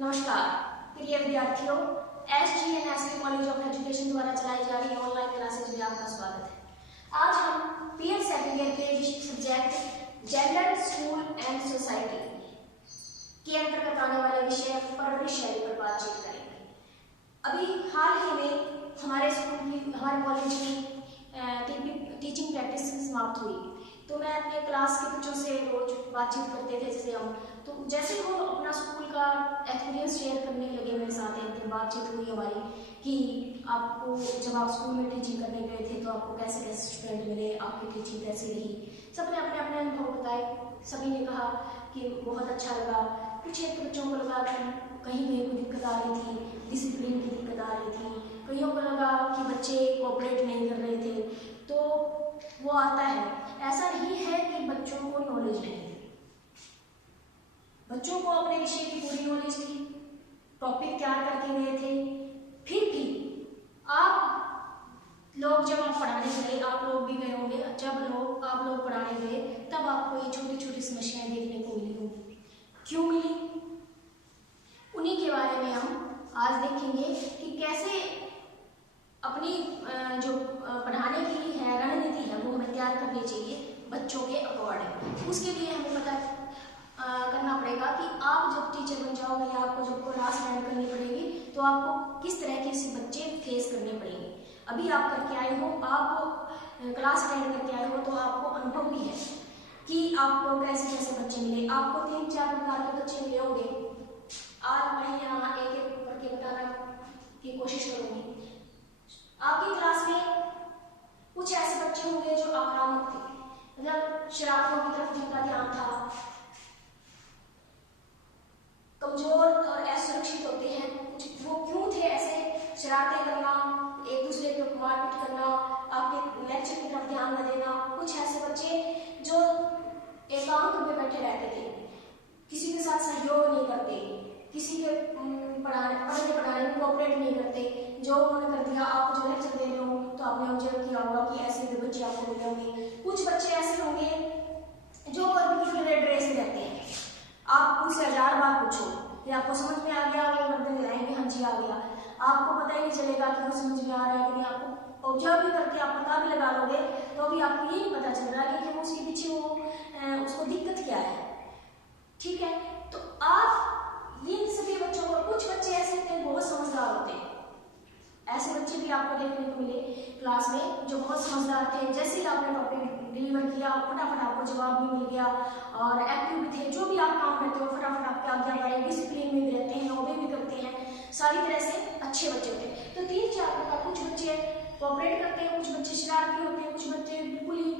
नमस्कार प्रिय विद्यार्थियों, SGNSK कॉलेज ऑफ एजुकेशन द्वारा चलाई जा रही ऑनलाइन क्लासेज में आपका स्वागत है। आज हम पीएड सेकंड ईयर के subject gender, school and society के अंतर्गत आने वाले विषय परवरिश शैली पर बातचीत करेंगे। अभी हाल ही में हमारे कॉलेज में टीचिंग प्रैक्टिस समाप्त हुई, तो मैं अपने क्लास के बच्चों से रोज बातचीत करते थे। जैसे वो अपना स्कूल का एक्सपीरियंस शेयर करने लगे मेरे साथ, एक दिन बातचीत हुई हमारी कि आपको जब आप स्कूल में टीचिंग करने गए थे तो आपको कैसे कैसे स्टूडेंट मिले, आपकी टीचिंग कैसी रही। सबने अपने अपने अनुभव बताए। सभी ने कहा कि बहुत अच्छा लगा। कुछ एक बच्चों को लगा कि कहीं कहीं को दिक्कत आ रही थी, डिसिप्लिन की दिक्कत आ रही थी, कईयों को लगा कि बच्चे कोऑपरेट नहीं कर रहे थे। तो वो आता है, ऐसा नहीं है कि बच्चों को नॉलेज नहीं है, बच्चों को अपने विषय की पूरी नॉलेज थी, टॉपिक तैयार करके गए थे। फिर भी आप लोग जब आप पढ़ाने गए, आप लोग भी गए होंगे, जब आप लोग पढ़ाने गए तब आपको ये छोटी छोटी समस्याएं देखने को मिली होंगी। क्यों मिली, उन्हीं के बारे में हम आज देखेंगे कि कैसे अपनी जो पढ़ाने की है रणनीति है वो हमें तैयार करनी चाहिए बच्चों के अकॉर्डिंग। उसके लिए हमें पता करना पड़ेगा कि आप जब टीचर बन जाओगे या आपको जब क्लास अटेंड करनी पड़ेगी तो आपको किस तरह के बच्चे फेस करने पड़ेंगे। अभी आप करके आए हो, आप क्लास अटेंड करके आए हो, तो आपको अनुभव भी है कि आपको कैसे कैसे बच्चे मिले। आपको 3-4 प्रकार के बच्चे मिले होंगे। आज मैं यहाँ एक एक करके बताना की कोशिश करूंगी। आपकी क्लास में कुछ ऐसे बच्चे होंगे जो आक्रामक थे, मतलब शरारतों की तरफ जिनका ध्यान था, कमजोर और असुरक्षित होते हैं। कुछ वो क्यों थे ऐसे, शरारतें करना, एक दूसरे को मारपीट करना, आपके लेक्चर की तरफ ध्यान न देना। कुछ ऐसे बच्चे जो एकांत में बैठे रहते थे, किसी के साथ सहयोग नहीं करते, किसी के पढ़ाने में कोऑपरेट नहीं करते। जो उन्होंने कर दिया, आप जो लेक्चर दे रहे हो तो आपने ऑब्जर्व किया होगा कि ऐसे भी बच्चे आपको मिले होंगे। कुछ बच्चे ऐसे होंगे जो बिल्कुल ड्रेस में रहते हैं, आप उनसे 1000 बार पूछो कि आपको समझ में आ गया, वो गर्दन हिलाएंगे हाँ जी आ गया। आपको पता ही नहीं चलेगा कि वो समझ में आ रहा है कि नहीं। आपको ऑब्जर्व भी करके आप पता भी लगा लोगे तो भी आपको ये नहीं पता चल रहा है कि उसके पीछे उसको दिक्कत क्या है। ठीक है, तो आप इन सभी बच्चों को, कुछ बच्चे ऐसे होते हैं बहुत समझदार होते हैं, ऐसे बच्चे भी आपको देखने को मिले क्लास में जो बहुत समझदार थे। जैसे ही आपने टॉपिक डिलीवर किया फटाफट आपको जवाब भी मिल गया और एक्टिव भी थे। जो भी आप काम करते हो फटाफट आपके आज्ञा करें, डिसिप्लिन में भी रहते हैं, ओबे भी करते हैं, सारी तरह से अच्छे बच्चे होते हैं। तो 3-4 प्रकार, कुछ बच्चे कोऑपरेट करते हैं, कुछ बच्चे शरारती होते हैं, कुछ बच्चे बिल्कुल ही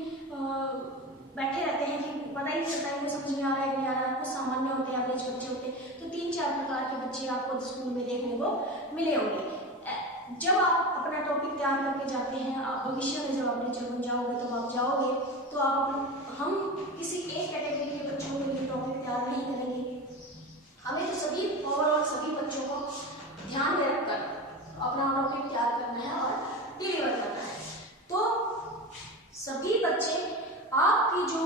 बैठे रहते हैं कि पता ही नहीं चलता है वो समझ में आ रहा है नहीं आ रहा है। कुछ सामान्य होते हैं, एवरेज बच्चे होते हैं। तो 3-4 प्रकार के बच्चे आपको स्कूल में देखने को मिले होंगे। जब आप अपना टॉपिक तैयार करके जाते हैं, आप भविष्य में जब आप टीचर बन जाओगे तब आप जाओगे तो हम किसी एक कैटेगरी के बच्चों के लिए टॉपिक तैयार नहीं करेंगे। हमें तो सभी ओवरऑल सभी बच्चों को ध्यान में रखकर अपना टॉपिक तैयार करना है और डिलीवर करना है। तो सभी बच्चे आपकी जो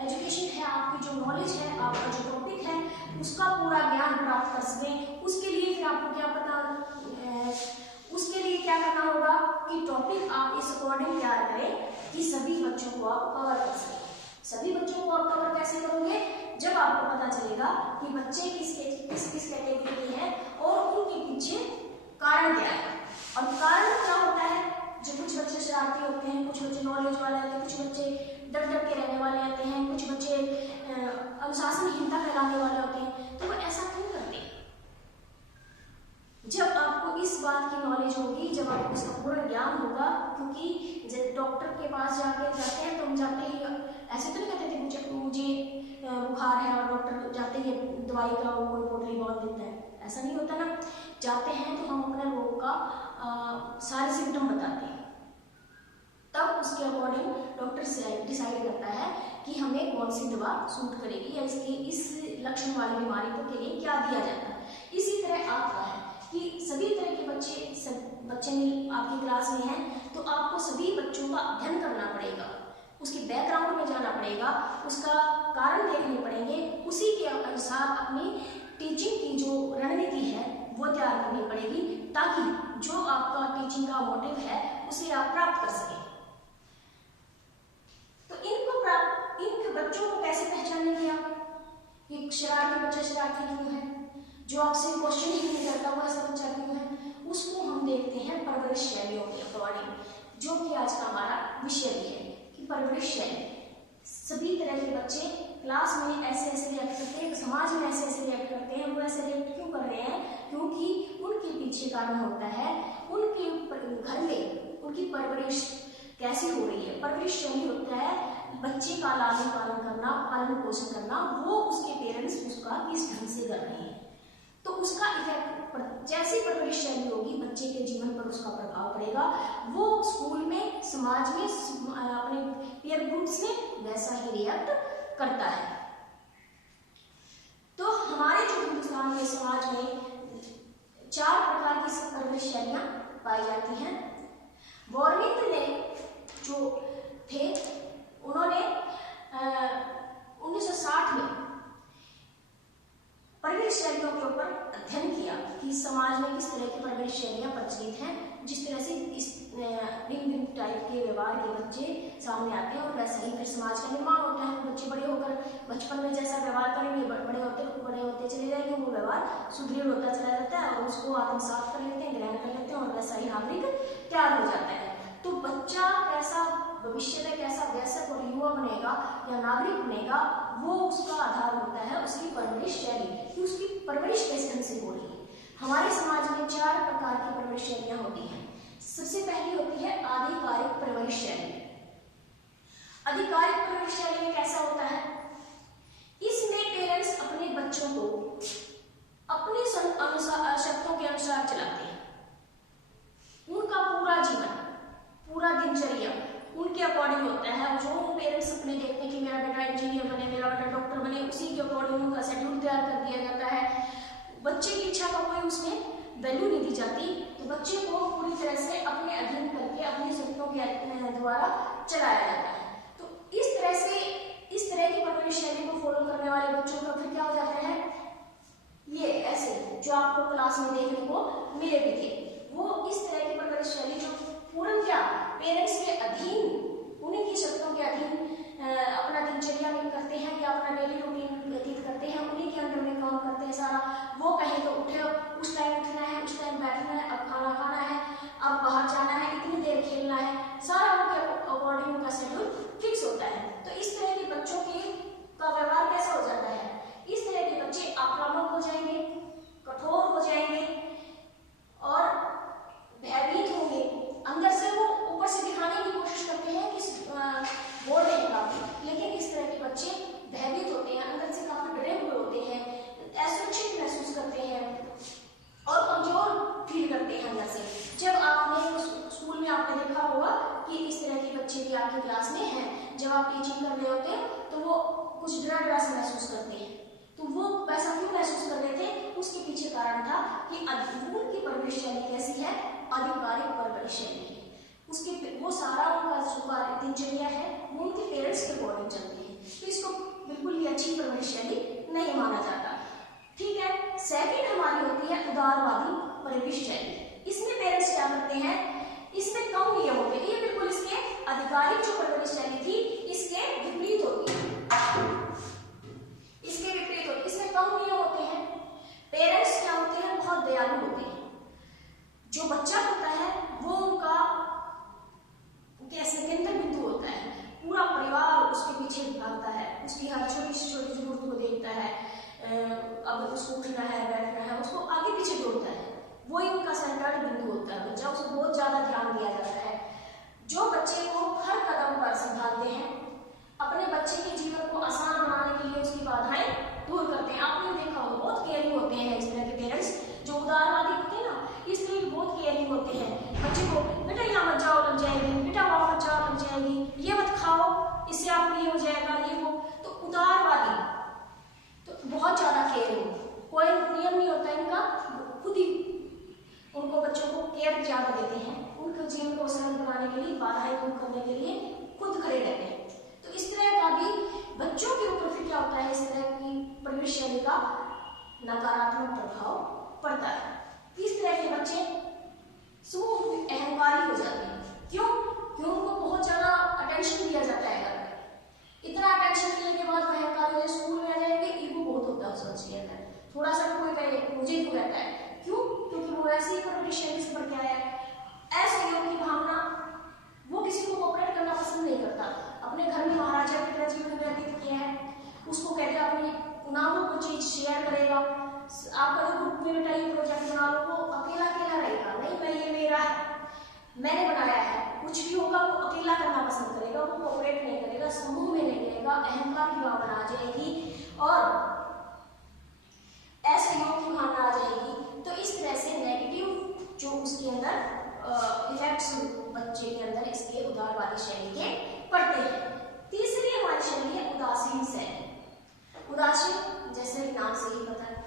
एजुकेशन है, आपकी जो नॉलेज है, आपका जो टॉपिक है उसका पूरा ज्ञान प्राप्त कर सकें। उसके लिए फिर आपको क्या उसके लिए क्या करना होगा कि टॉपिक आप इस अकॉर्डिंग तैयार करें कि सभी बच्चों को आप कवर कर सकें। सभी बच्चों को आप कवर कैसे करोगे, जब आपको पता चलेगा कि बच्चे किस कैटेगरी के हैं और उनके पीछे कारण क्या है। और कारण क्या होता है, जो कुछ बच्चे शरारती होते हैं, कुछ बच्चे नॉलेज वाले होते हैं, कुछ बच्चे डर डर के रहने वाले होते हैं, कुछ बच्चे अनुशासनहीनता फैलाने वाले होते हैं। तो वो ऐसा क्यों करते हैं? जब आपको इस बात की नॉलेज होगी, जब आपको इसका पूर्ण ज्ञान होगा, क्योंकि जब डॉक्टर के पास जाते हैं तो हम जाते ही ऐसे तो नहीं कहते थे मुझे बुखार है और डॉक्टर जाते ही दवाई का वो कोई पोटली बांध देता है, ऐसा नहीं होता ना। जाते हैं तो हम अपने रोग का सारे सिम्टम बताते हैं, तब उसके अकॉर्डिंग डॉक्टर डिसाइड करता है कि हमें कौन सी दवा सूट करेगी या इस लक्षण वाली बीमारी के लिए क्या दिया जाता है। इसी तरह आपका है कि सभी तरह के बच्चे आपकी क्लास में हैं, तो आपको सभी बच्चों का अध्ययन करना पड़ेगा, उसके बैकग्राउंड में जाना पड़ेगा, उसका कारण देखने पड़ेंगे, उसी के अनुसार अपनी टीचिंग की जो रणनीति है वो तैयार करनी पड़ेगी, ताकि जो आपका टीचिंग का मोटिव है उसे आप प्राप्त कर सकें। तो इनके बच्चों को कैसे पहचानेंगे आप? ये शरारती बच्चा शरारती क्यों है, जो आपसे क्वेश्चन ही नहीं करता वो ऐसा बच्चा क्यों है, उसको हम देखते हैं परवरिश शैलियों के अकॉर्डिंग, जो कि आज का हमारा विषय भी है कि परवरिश शैली। सभी तरह के बच्चे क्लास में ऐसे ऐसे रिएक्ट करते हैं, समाज में ऐसे ऐसे रिएक्ट करते हैं। वो ऐसे रिएक्ट क्यों कर रहे हैं? क्योंकि उनके पीछे कारण होता है उनके घर में उनकी परवरिश कैसी हो रही है। परवरिश शैली होता है बच्चे का लालन पालन करना, पालन पोषण करना, वो उसके पेरेंट्स उसका किस ढंग से कर रहे हैं, तो उसका इफेक्ट जैसी परवरिश शैली होगी बच्चे के जीवन पर उसका प्रभाव पड़ेगा। वो स्कूल में, समाज में, अपने पीयर ग्रुप्स में वैसा ही रिएक्ट करता है। तो हमारे जो हिंदुस्तान में समाज में 4 प्रकार की परवरिश शैलियां पाई जाती हैं। वॉर्मिंग ने जो थे उन्होंने 1960 में परवरिश शैलियों के ऊपर अध्ययन किया कि समाज में किस तरह की परवरिश शैलियां प्रचलित हैं, जिस तरह से इस भिन्न टाइप के व्यवहार के बच्चे सामने आते हैं और वैसा ही फिर समाज का निर्माण होता है। बच्चे बड़े होकर बचपन में जैसा व्यवहार करेंगे, बड़े होते चले जाएंगे, वो व्यवहार सुदृढ़ होता चला जाता है और उसको आत्मसात कर लेते हैं, ग्रहण कर लेते हैं और वैसा ही नागरिक तैयार हो जाता है। तो बच्चा कैसा भविष्य में कैसा वयस्क और युवा बनेगा या नागरिक बनेगा, वो उसका आधार होता है उसकी परवरिश शैली, कि उसकी परवरिश किस ढंग से हो रही है। हमारे समाज में 4 प्रकार की परवरिश शैलियां होती हैं। सबसे पहली होती है आधिकारिक परवरिश शैली। आधिकारिक परवरिश शैली में कैसा होता है? इसमें पेरेंट्स अपने बच्चों को अपनी आवश्यकताओं के अनुसार चलाते हैं। उनका पूरा जीवन, पूरा दिनचर्या उनके अकॉर्डिंग होता है। जो पेरेंट्स अपने देखते हैं कि मेरा बेटा इंजीनियर बने, मेरा बेटा डॉक्टर बने, उसी के अकॉर्डिंग उनका शेड्यूल तैयार कर दिया जाता है। बच्चे की इच्छा का कोई उसमें वैल्यू नहीं दी जाती। तो बच्चे को पूरी तरह से अपने अधीन करके अपनी शर्तों के द्वारा चलाया जाता है। तो इस तरह की परवरिश शैली को फॉलो करने वाले बच्चों का फिर क्या हो जाता है, ये ऐसे जो आपको क्लास में देखने को मिले भी थे, वो इस तरह की परवरिश शैली जो पूर्ण क्या पेरेंट्स के अधीन, उन्हीं की शर्तों के अधीन अपना दिनचर्या करते हैं या अपना डेली रूटीन व्यतीत करते हैं, उन्हीं के अंडर में काम करते हैं सारा। वो कहें तो उठे, उस टाइम उठना है, उस टाइम बैठना है, अब खाना खाना है, अब बाहर जाना है, इतनी देर खेलना है, सारा उनके अकॉर्डिंग उनका शेड्यूल फिक्स होता है। तो इस तरह के बच्चों का व्यवहार कैसा हो जाता है? इस तरह के बच्चे आक्रामक हो जाएंगे, कठोर हो जाएंगे और भयभीत होंगे। अंदर से वो ऊपर से दिखाने की कोशिश करते हैं कि बोल रहे हैं काफी, लेकिन इस तरह के बच्चे भयभीत होते हैं, अंदर से काफी डरे हुए होते हैं, असुरक्षित महसूस करते हैं और कमजोर फील करते हैं अंदर से। जब आपने स्कूल में आपने देखा होगा कि इस तरह के बच्चे भी आपकी क्लास में हैं, जब आप टीचिंग कर रहे होते हैं तो वो कुछ डरा डरा से महसूस करते हैं। तो वो वैसा क्यों महसूस कर रहे थे? उसके पीछे कारण था कि उनकी परवरिश शैली कैसी है, आधिकारिक परवरिश शैली है। उसके वो सारा उनका जो दिनचर्या है वो उनके पेरेंट्स के अकॉर्डिंग चलती है। तो इसको बिल्कुल ही अच्छी परवरिश शैली नहीं माना जाता। ठीक है, सेकंड हमारी होती है उदारवादी परवरिश शैली। इसमें पेरेंट्स क्या करते हैं, इसमें कम नियम होते हैं। ये बिल्कुल इसके आधिकारिक जो परवरिश शैली थी इसके विपरीत होती है, इसके विपरीत होती है। इसमें कम नियम होते हैं, पेरेंट्स क्या होते हैं, बहुत दयालु होते हैं। जो बच्चा होता है वो उनका कैसे केंद्र बिंदु होता है, पूरा परिवार उसके पीछे भागता है, उसकी हर छोटी से छोटी जरूरत को देखता है, अब उसको उठना है, बैठना है, उसको आगे पीछे जोड़ता है, वही उनका सेंट्रल बिंदु होता है। बच्चा उसको बहुत ज्यादा ध्यान दिया जाता है। जो बच्चे को हर कदम पर संभालते हैं, अपने बच्चे के जीवन को आसान बनाने के लिए उसकी बाधाएं दूर करते हैं। आपने देखा हो बहुत केयरिंग होते हैं इस तरह के पेरेंट्स, जो उदारवादी होते हैं ना, इस तरह बहुत केयरिंग होते हैं। बच्चे को बेटा यहाँ मत जाओ, लग जाएगी, बेटा वहां मत जाओ, लग जाएगी, ये मत खाओ, इससे आपको ये हो जाएगा, ये वो। तो उदारवादी तो बहुत ज्यादा केयरिंग, कोई नियम नहीं होता इनका, खुद ही उनको बच्चों को केयर ज्यादा देते हैं, उनके जीवन को सरल बनाने के लिए, बाधाएं दूर करने के लिए खुद खड़े रहते हैं। तो इस तरह का भी बच्चों के ऊपर फिर क्या होता है, इस तरह की परवरिश शैली का नकारात्मक प्रभाव पड़ता है। इस तरह के बच्चे समूह अहंकारी हो जाते हैं। क्यों? क्यों उनको बहुत ज्यादा अटेंशन दिया जाता है घर में। इतना अटेंशन मिलने के बाद अहंकारी हो, स्कूल में आ जाएंगे, ईगो बहुत होता है उस बच्चे के अंदर। थोड़ा सा कोई कहे मुझे क्यों रहता है, क्यों? क्योंकि वो ऐसे ही परवरिश शैली से बढ़ के आया है। असहयोग की भावना, वो किसी को कोऑपरेट करना पसंद नहीं करता। अपने घर में महाराजा की तरह जीवन व्यतीत किया है, उसको कहते हैं अपनी ना वो कोई चीज शेयर करेगा। आपका जो ग्रुप में बेटा ये प्रोजेक्ट बना लो, वो अकेला अकेला रहेगा, नहीं मैं ये मेरा है, मैंने बनाया है, कुछ भी होगा वो अकेला करना पसंद करेगा, वो कोऑपरेट नहीं करेगा, समूह में नहीं रहेगा, अहंकार की भावना आ जाएगी और असहयोग की भावना आ जाएगी। तो इस तरह से नेगेटिव जो उसके अंदर इफेक्ट्स बच्चे के अंदर इसके उदारवादी शैली के पड़ते हैं। तीसरी हमारी शैली है उदासीन शैली। उदासीन जैसे नाम से ही पता है,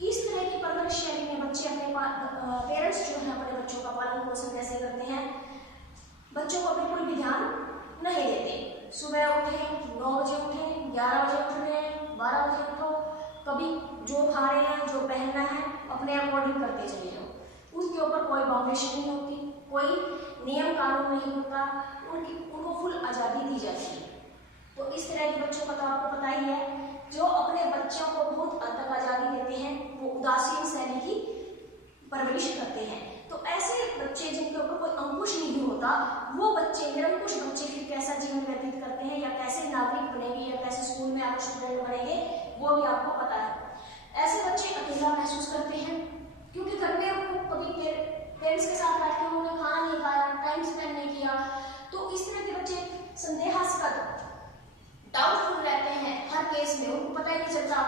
इस तरह की परवरिश शैली में बच्चे अपने पेरेंट्स जो है अपने बच्चों का पालन पोषण कैसे करते हैं, बच्चों को बिल्कुल भी ध्यान नहीं देते। सुबह उठे 9 बजे उठे, 11 बजे उठ रहे हैं, 12 बजे उठो, कभी जो खा रहे हैं जो पहनना है अपने अकॉर्डिंग करते चले जाओ, उसके ऊपर कोई बाउंडेशन नहीं होती, कोई नियम कानून नहीं होता, उनको फुल आज़ादी दी जाती है। तो इस तरह के बच्चों का तो आपको पता ही है, जो अपने बच्चों को बहुत हद तक आज़ादी देते हैं वो उदासीन शैली की परवरिश करते हैं। तो ऐसे बच्चे जिनके ऊपर कोई अंकुश नहीं होता, वो बच्चे निरंकुश बच्चे फिर कैसा जीवन व्यतीत करते हैं या कैसे नागरिक बनेंगे या कैसे स्कूल में आप स्टूडेंट बनेंगे, वो भी आपको पता है। ऐसे बच्चे अकेला महसूस करते हैं क्योंकि घर में उनको कभी पेरेंट्स के साथ बैठ के उन्होंने खाना नहीं खाया, टाइम स्पेंड नहीं किया। तो इस तरह के बच्चे संदेहास्पद, डाउटफुल रहते हैं हर केस में, उनको पता ही नहीं चलता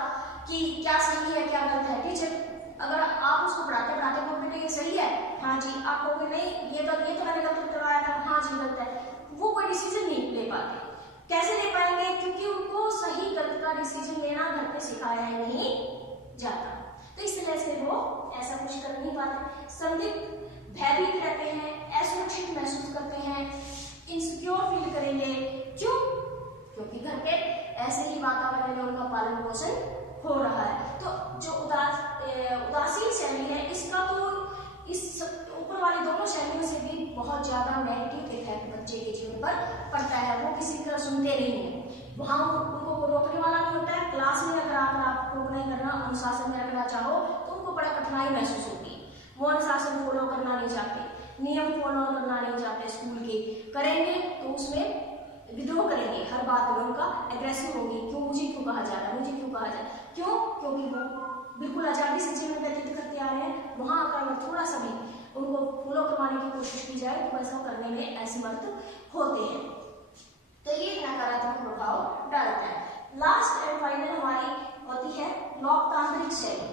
कि क्या सही है क्या गलत है। टीचर अगर आप उसको पढ़ाते पढ़ाते को बेटे ये सही है, हाँ जी, आप कहोगे नहीं ये तो मैंने गलत करवाया था, हाँ जी गलत है, वो कोई डिसीजन नहीं ले पाते। कैसे ले पाएंगे? क्योंकि उनको सही गलत का डिसीजन लेना घर पे सिखाया ही नहीं जाता। तो इस तरह से वो ऐसा कुछ कर नहीं पाते, संदिग्ध, भयभीत रहते हैं, असुरक्षित महसूस करते हैं, इनसिक्योर फील करेंगे। क्यों? क्योंकि घर के ऐसे ही वातावरण में उनका पालन पोषण हो रहा है। तो जो उदासीन शैली है, इसका तो इस ऊपर वाली दोनों शैलियों से भी बहुत ज्यादा नेगेटिव इफेक्ट बच्चे के जीवन पर पड़ता है। वो किसी का सुनते नहीं है, वहां उनको रोकने वाला नहीं होता है। क्लास में अगर आप रोक नहीं करना, अनुशासन में रखना चाहो तो उनको बड़ा कठिनाई महसूस होती है। वो अनुशासन फॉलो करना नहीं चाहते, नियम फॉलो करना नहीं चाहते, स्कूल के करेंगे तो उसमें विद्रोह करेंगे, हर बात में उनका एग्रेसिव होगी। क्यों? मुझे क्यों कहा जा रहा है, मुझे क्यों कहा जा रहा है? क्यों? क्योंकि वो बिल्कुल आजादी से जीवन व्यतीत करते आ रहे हैं। वहां आकर थोड़ा सा भी उनको फॉलो करवाने की कोशिश की जाए तो ऐसा करने में असमर्थ होते हैं। तो ये नकारात्मक प्रभाव डालता है। लास्ट एंड फाइनल हमारी होती है लोकतांत्रिक शैली,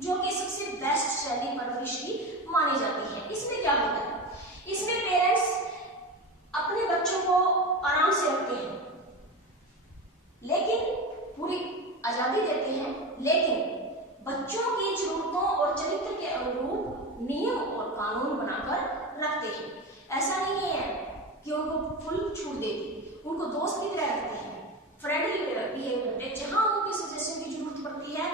जो कि सबसे बेस्ट शैली परवरिश की मानी जाती है। इसमें क्या होता है? इसमें पेरेंट्स अपने बच्चों को आराम से रखते हैं, लेकिन पूरी आजादी देते हैं, लेकिन बच्चों की जरूरतों और चरित्र के अनुरूप नियम और कानून बनाकर रखते हैं। ऐसा नहीं है कि उनको फुल छूट देती, उनको दोस्त की तरह रखते हैं, फ्रेंडली बिहेव करते हैं। जहां उनकी सजेशन की जरूरत पड़ती है,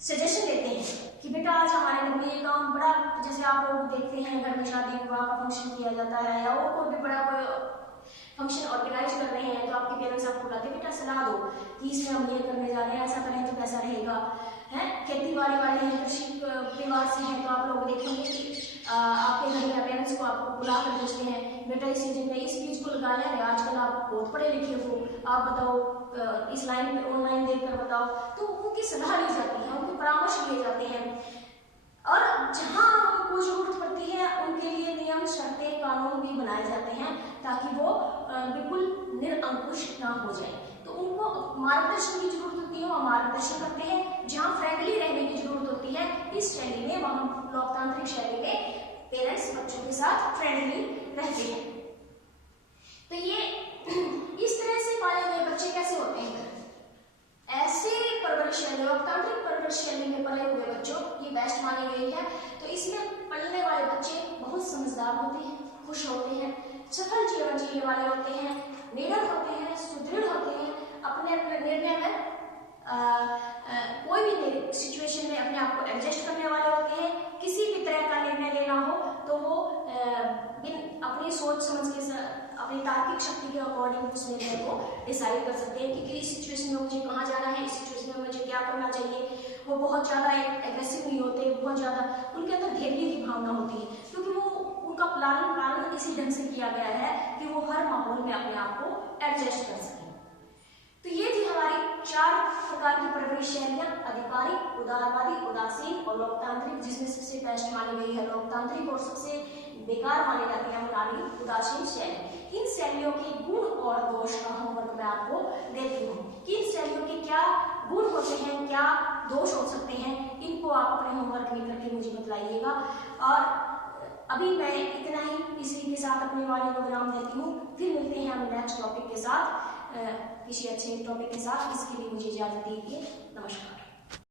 सजेशन देते हैं कि बेटा आज हमारे घर में ये काम बड़ा, जैसे आप लोग देखते हैं घर में शादी विवाह का फंक्शन किया जाता है या और कोई भी बड़ा कोई फंक्शन ऑर्गेनाइज कर रहे हैं, तो आपके पेरेंट्स आपको बुलाते हैं, बेटा सलाह दो कि इसमें हम ये करने जा रहे हैं, ऐसा करें तो कैसा रहेगा, है खेती बाड़ी वाले हैं, कृषि परिवार से हैं, तो आप लोग देखेंगे कि आपके घर में पेरेंट्स को आपको बुला कर पूछते हैं, बेटा इस सीजन में इस बीज को लगाया है, आजकल आप बहुत पढ़े लिखे हो, आप बताओ इस लाइन में ऑनलाइन देखकर बताओ। तो उनकी सलाह ली जाती है, उनके परामर्श लिए जाते हैं, और जहां उनको जरूरत पड़ती है उनके लिए नियम, शर्तें, कानून भी बनाए जाते हैं ताकि वो बिल्कुल निरंकुश ना हो जाए। तो उनको मार्गदर्शन की जरूरत होती है, वो मार्गदर्शन करते हैं। जहां फ्रेंडली रहने की जरूरत होती है इस शैली में, वहां लोकतांत्रिक शैली में पेरेंट्स बच्चों के साथ फ्रेंडली रहते हैं। तो ये इस तरह से पाले गए बच्चे कैसे होते हैं? ऐसे परवरिश शैली, लोकतांत्रिक परवरिश शैली में पले हुए बच्चों ये बेस्ट मानी गई है। तो इसमें पलने वाले बच्चे बहुत समझदार होते हैं, खुश होते हैं, सफल जीवन जीने वाले होते हैं, निडर होते हैं, सुदृढ़ होते हैं, अपने अपने निर्णय में कोई भी सिचुएशन अपने आप को एडजस्ट करने वाले होते हैं। किसी भी तरह का निर्णय लेना हो तो वो अपनी सोच समझ के अपनी तार्किक शक्ति के अकॉर्डिंग उस निर्णय को डिसाइड कर सकते हैं कि इस सिचुएशन में मुझे कहाँ जाना है, इस सिचुएशन में मुझे क्या करना चाहिए। वो बहुत ज़्यादा एग्रेसिव नहीं होते, बहुत ज़्यादा उनके अंदर धैर्य की भावना होती है, क्योंकि वो उनका लालन पालन इसी ढंग से किया गया है कि वो हर माहौल में अपने आप को एडजस्ट कर सकें। तो ये थी हमारी 4 प्रकार की परवरिश शैलियां, आधिकारिक, उदारवादी, उदासीन और लोकतांत्रिक, जिसमें सबसे बेस्ट मानी गई है लोकतांत्रिक और सबसे बेकार मानी जाती है हमारी उदासीन शैली। इन शैलियों के गुण और दोष का होमवर्क मैं आपको देती हूँ कि इन शैलियों के क्या गुण होते हैं, क्या दोष हो सकते हैं, इनको आप अपने होमवर्क में करके मुझे बतलाइएगा। और अभी मैं इतना ही इसी के साथ अपने वाले को विराम देती हूँ। फिर मिलते हैं हम नेक्स्ट टॉपिक के साथ, किसी अच्छे टॉपिक के साथ। इसके लिए मुझे इजाजत दीजिए। नमस्कार।